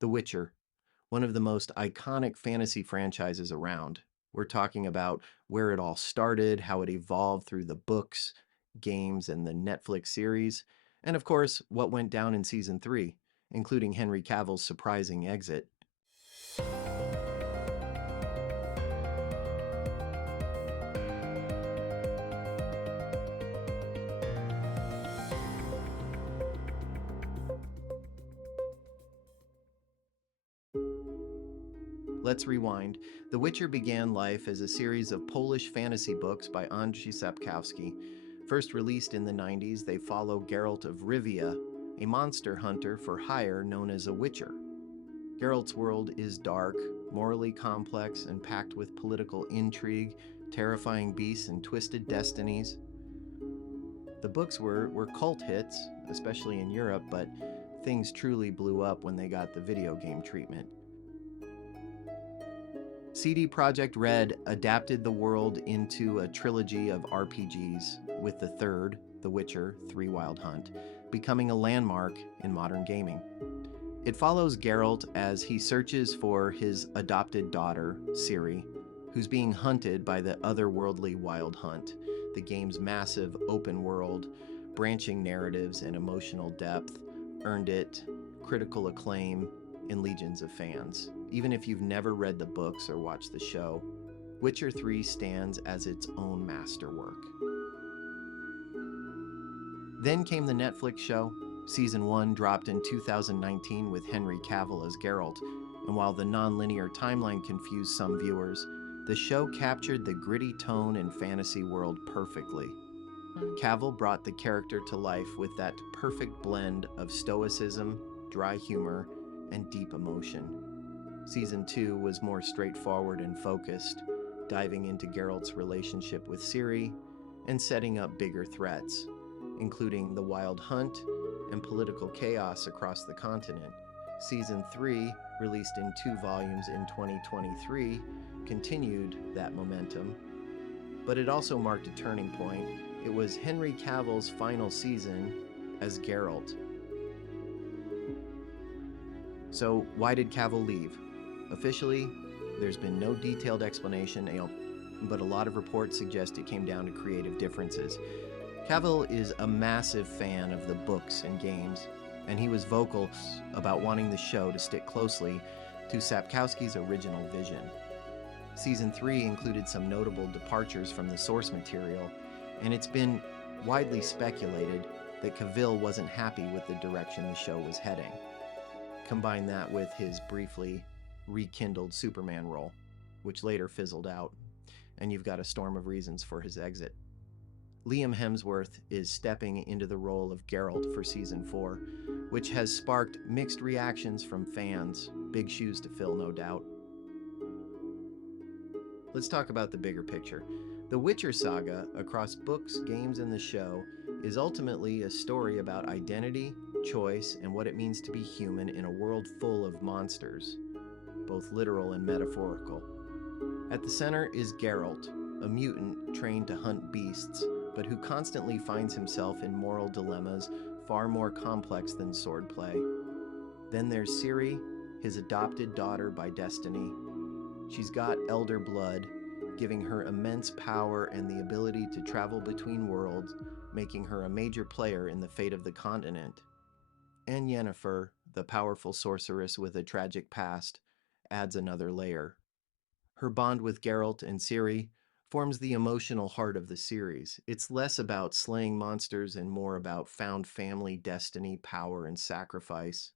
The Witcher, one of the most iconic fantasy franchises around. We're talking about where it all started, how it evolved through the books, games, and the Netflix series, and of course, what went down in season 3, including Henry Cavill's surprising exit. Let's rewind. The Witcher began life as a series of Polish fantasy books by Andrzej Sapkowski. First released in the 90s, they follow Geralt of Rivia, a monster hunter for hire known as a Witcher. Geralt's world is dark, morally complex, and packed with political intrigue, terrifying beasts, and twisted destinies. The books were cult hits, especially in Europe, but things truly blew up when they got the video game treatment. CD Projekt Red adapted the world into a trilogy of RPGs, with the third, The Witcher 3 Wild Hunt, becoming a landmark in modern gaming. It follows Geralt as he searches for his adopted daughter, Ciri, who's being hunted by the otherworldly Wild Hunt. The game's massive open world, branching narratives, and emotional depth earned it critical acclaim and legions of fans. Even if you've never read the books or watched the show, Witcher 3 stands as its own masterwork. Then came the Netflix show. Season 1 dropped in 2019 with Henry Cavill as Geralt, and while the non-linear timeline confused some viewers, the show captured the gritty tone and fantasy world perfectly. Cavill brought the character to life with that perfect blend of stoicism, dry humor, and deep emotion. Season 2 was more straightforward and focused, diving into Geralt's relationship with Ciri and setting up bigger threats, including the Wild Hunt and political chaos across the continent. Season 3, released in 2 volumes in 2023, continued that momentum, but it also marked a turning point. It was Henry Cavill's final season as Geralt. So why did Cavill leave? Officially, there's been no detailed explanation, but a lot of reports suggest it came down to creative differences. Cavill is a massive fan of the books and games, and he was vocal about wanting the show to stick closely to Sapkowski's original vision. Season 3 included some notable departures from the source material, and it's been widely speculated that Cavill wasn't happy with the direction the show was heading. Combine that with his briefly rekindled Superman role, which later fizzled out, and you've got a storm of reasons for his exit. Liam Hemsworth is stepping into the role of Geralt for Season 4, which has sparked mixed reactions from fans. Big shoes to fill, no doubt. Let's talk about the bigger picture. The Witcher saga, across books, games, and the show, is ultimately a story about identity, choice, and what it means to be human in a world full of monsters, both literal and metaphorical. At the center is Geralt, a mutant trained to hunt beasts, but who constantly finds himself in moral dilemmas far more complex than swordplay. Then there's Ciri, his adopted daughter by destiny. She's got elder blood, giving her immense power and the ability to travel between worlds, making her a major player in the fate of the continent. And Yennefer, the powerful sorceress with a tragic past, adds another layer. Her bond with Geralt and Ciri forms the emotional heart of the series. It's less about slaying monsters and more about found family, destiny, power, and sacrifice.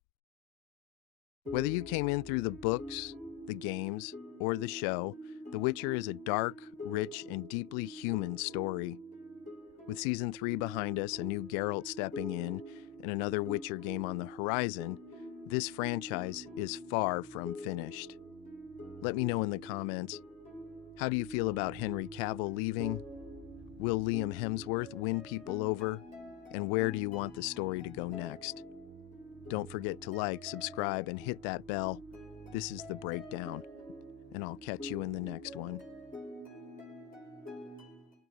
Whether you came in through the books, the games, or the show, The Witcher is a dark, rich, and deeply human story. With Season 3 behind us, a new Geralt stepping in, and another Witcher game on the horizon, this franchise is far from finished. Let me know in the comments, how do you feel about Henry Cavill leaving? Will Liam Hemsworth win people over? And where do you want the story to go next? Don't forget to like, subscribe, and hit that bell. This is The Breakdown, and I'll catch you in the next one.